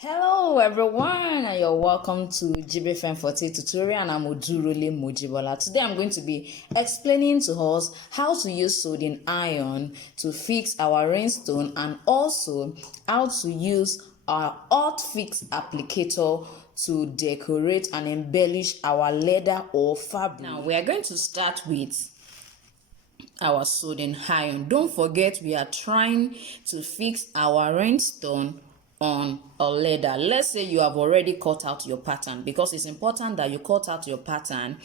Hello everyone, and you're welcome to jibbyfemforte tutorial, and I'm Odurole Mojibola. Today I'm going to be explaining to us how to use soldering iron to fix our rhinestone, and also how to use our hot fix applicator to decorate and embellish our leather or fabric. Now we are going to start with our soldering iron. Don't forget, we are trying to fix our rhinestone on a leather. Let's say you have already cut out your pattern, because it's important that you cut out your pattern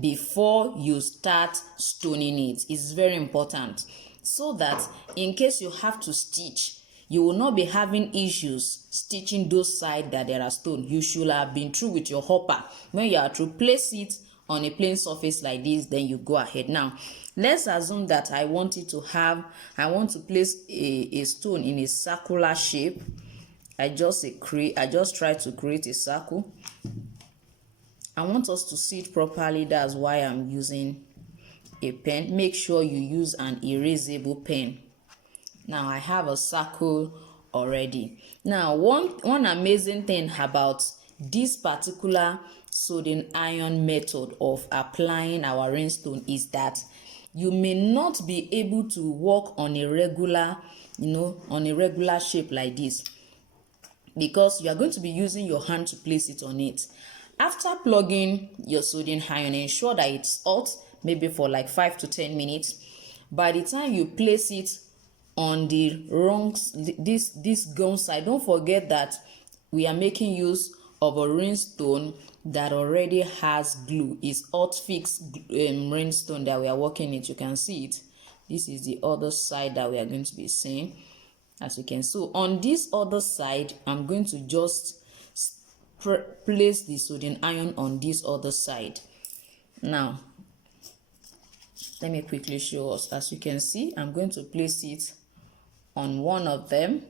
before you start stoning it. It's very important, so that in case you have to stitch, you will not be having issues stitching those sides that there are stone. You should have been through with your hopper. When you are through, place it on a plain surface like this, then you go ahead. Now let's assume that I want to place a stone in a circular shape. I just try to create a circle. I want us to see it properly. That's why I'm using a pen. Make sure you use an erasable pen. Now I have a circle already. Now one amazing thing about this particular soldering iron method of applying our rhinestone is that you may not be able to work on a regular shape like this, because you are going to be using your hand to place it on it. After plugging your soldering iron, ensure that it's hot, maybe for like 5 to 10 minutes. By the time you place it on the this gum side, don't forget that we are making use of a rhinestone that already has glue. It's hot fix rhinestone that we are working it. You can see it. This is the other side that we are going to be seeing. As you can see, so on this other side, I'm going to just place the soldering iron on this other side. Now let me quickly show us. As you can see, I'm going to place it on one of them.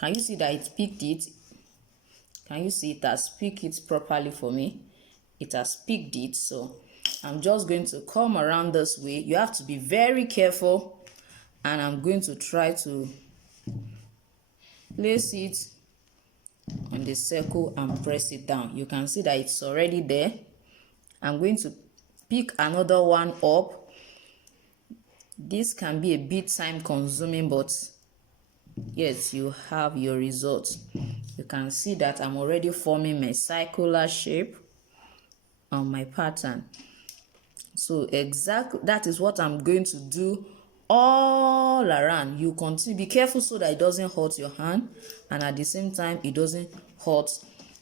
Can you see that it picked it? Can you see it has picked it properly for me? It has picked it. So I'm just going to come around this way. You have to be very careful, and I'm going to try to place it on the circle and press it down. You can see that it's already there. I'm going to pick another one up. This can be a bit time consuming, but yes, you have your results. You can see that I'm already forming my circular shape on my pattern. So exactly that is what I'm going to do all around. You continue, be careful so that it doesn't hurt your hand, and at the same time it doesn't hurt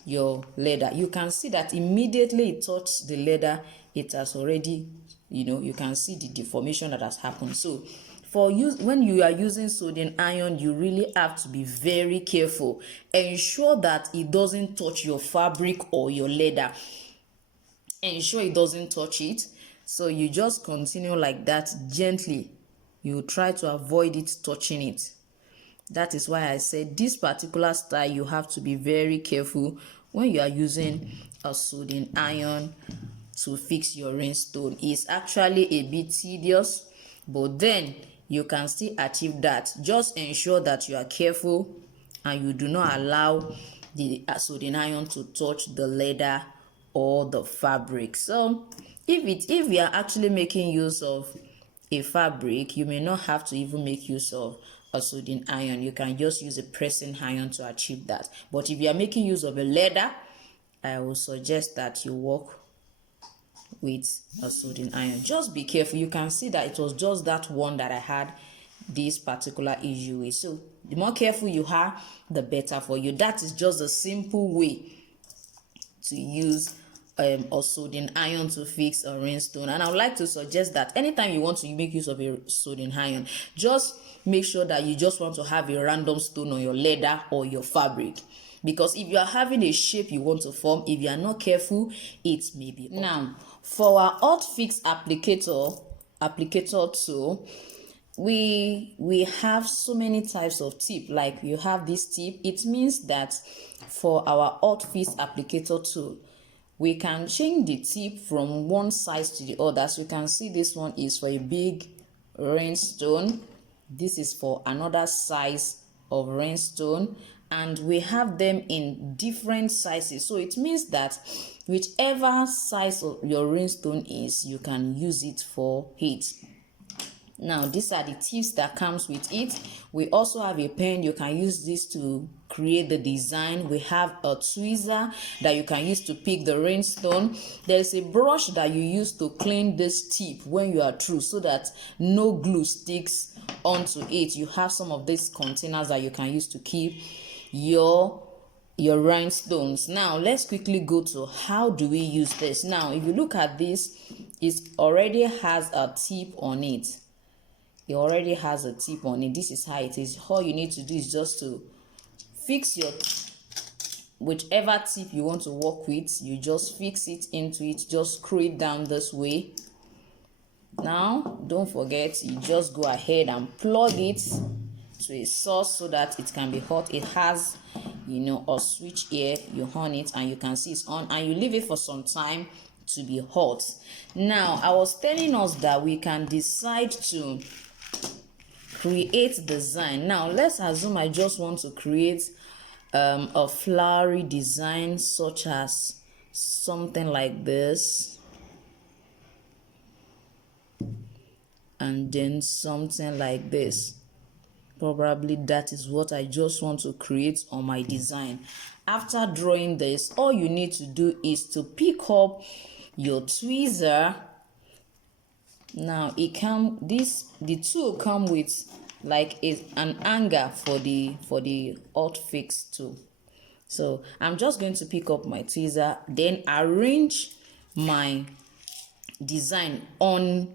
your leather. You can see that immediately it touched the leather, it has already, you can see the deformation that has happened. So when you are using soldering iron, you really have to be very careful. Ensure that it doesn't touch your fabric or your leather. Ensure it doesn't touch it. So you just continue like that gently. You try to avoid it touching it. That is why I said this particular style, you have to be very careful when you are using a soldering iron to fix your rhinestone. It's actually a bit tedious, but then you can still achieve that. Just ensure that you are careful and you do not allow the soldering iron to touch the leather or the fabric. So if we are actually making use of a fabric, you may not have to even make use of a soldering iron. You can just use a pressing iron to achieve that. But if you are making use of a leather, I will suggest that you work with a soldering iron. Just be careful. You can see that it was just that one that I had this particular issue with. So the more careful you are, the better for you. That is just a simple way to use a soldering iron to fix a rhinestone. And I would like to suggest that anytime you want to make use of a soldering iron, just make sure that you just want to have a random stone on your leather or your fabric, because if you are having a shape you want to form, if you are not careful, it may be off. Now for our hot fix applicator tool, we have so many types of tip. Like you have this tip. It means that for our hot fix applicator tool, we can change the tip from one size to the other. So you can see this one is for a big rhinestone. This is for another size of rhinestone, and we have them in different sizes. So it means that whichever size of your rhinestone is, you can use it for it. Now these are the tips that comes with it. We also have a pen. You can use this to create the design. We have a tweezer that you can use to pick the rhinestone. There's a brush that you use to clean this tip when you are through, so that no glue sticks onto it. You have some of these containers that you can use to keep your rhinestones. Now let's quickly go to how do we use this. Now if you look at this, it already has a tip on it. It already has a tip on it. This is how it is. All you need to do is just to fix your whichever tip you want to work with. You just fix it into it. Just screw it down this way. Now don't forget, you just go ahead and plug it to a source so that it can be hot. It has, you know, a switch here. You on it and you can see it's on, and you leave it for some time to be hot. Now I was telling us that we can decide to create design. Now let's assume I just want to create a flowery design, such as something like this, and then something like this. Probably that is what I just want to create on my design. After drawing this, all you need to do is to pick up your tweezer. Now the tool come with like an hanger for the hot fix tool. So I'm just going to pick up my tweezer, then arrange my design on,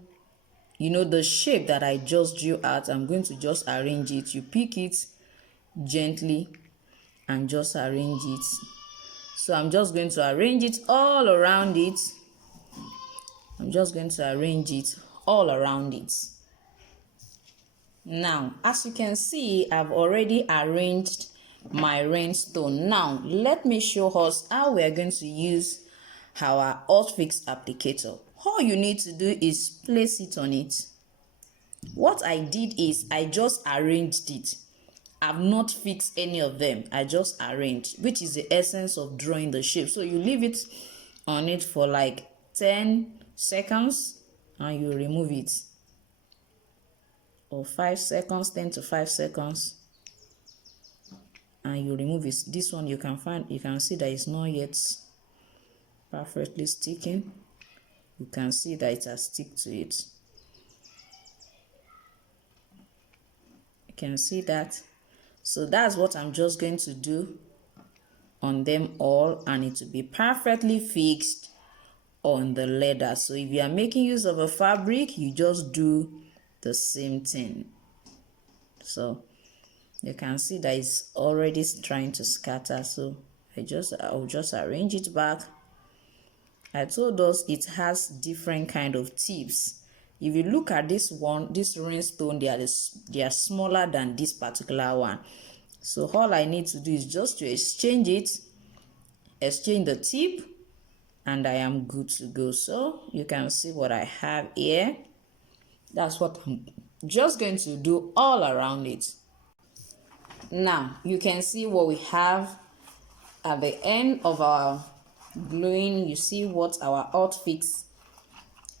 you know, the shape that I just drew out. I'm going to just arrange it. You pick it gently and just arrange it. So I'm just going to arrange it all around it. I'm just going to arrange it all around it. Now, as you can see, I've already arranged my rhinestone. Now, let me show us how we are going to use our hotfix applicator. All you need to do is place it on it. What I did is I just arranged it. I've not fixed any of them. I just arranged, which is the essence of drawing the shape. So you leave it on it for like 10 seconds and you remove it. Or 5 seconds, 10 to 5 seconds, and you remove it. This one you can see that it's not yet perfectly sticking. You can see that it has stick to it. You can see that. So that's what I'm just going to do on them all, and it will be perfectly fixed on the leather. So if you are making use of a fabric, you just do the same thing. So you can see that it's already trying to scatter. So I'll just arrange it back. I told us it has different kind of tips. If you look at this one, this rhinestone, they are smaller than this particular one. So all I need to do is just to exchange the tip, and I am good to go. So you can see what I have here. That's what I'm just going to do all around it. Now you can see what we have at the end of our gluing. You see what our hotfix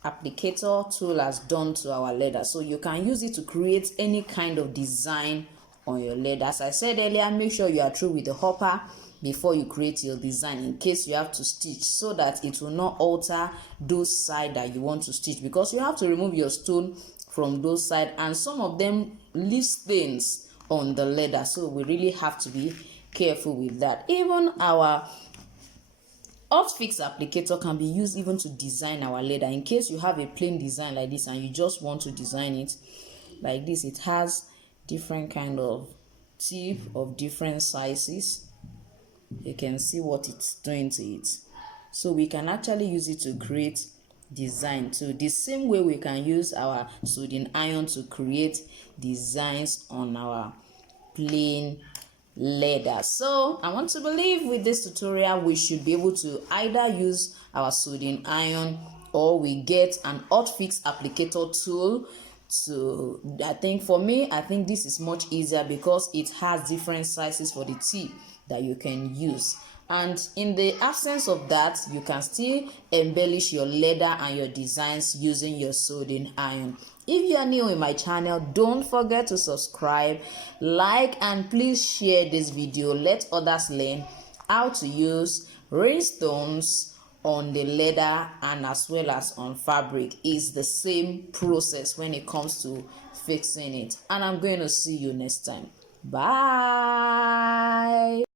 applicator tool has done to our leather. So you can use it to create any kind of design on your leather. As I said earlier, make sure you are through with the hopper before you create your design, in case you have to stitch, so that it will not alter those sides that you want to stitch, because you have to remove your stone from those sides, and some of them leave stains on the leather. So we really have to be careful with that. Even our hotfix applicator can be used even to design our leather. In case you have a plain design like this and you just want to design it like this, it has different kind of tip of different sizes. You can see what it's doing to it. So we can actually use it to create design too. The same way we can use our soldering iron to create designs on our plain leather. So I want to believe with this tutorial we should be able to either use our soldering iron, or we get an hotfix applicator tool So I think for me, I think this is much easier because it has different sizes for the tee that you can use. And in the absence of that, you can still embellish your leather and your designs using your soldering iron. If you are new in my channel, don't forget to subscribe, like, and please share this video. Let others learn how to use rhinestones on the leather and as well as on fabric. Is the same process when it comes to fixing it. And I'm going to see you next time. Bye.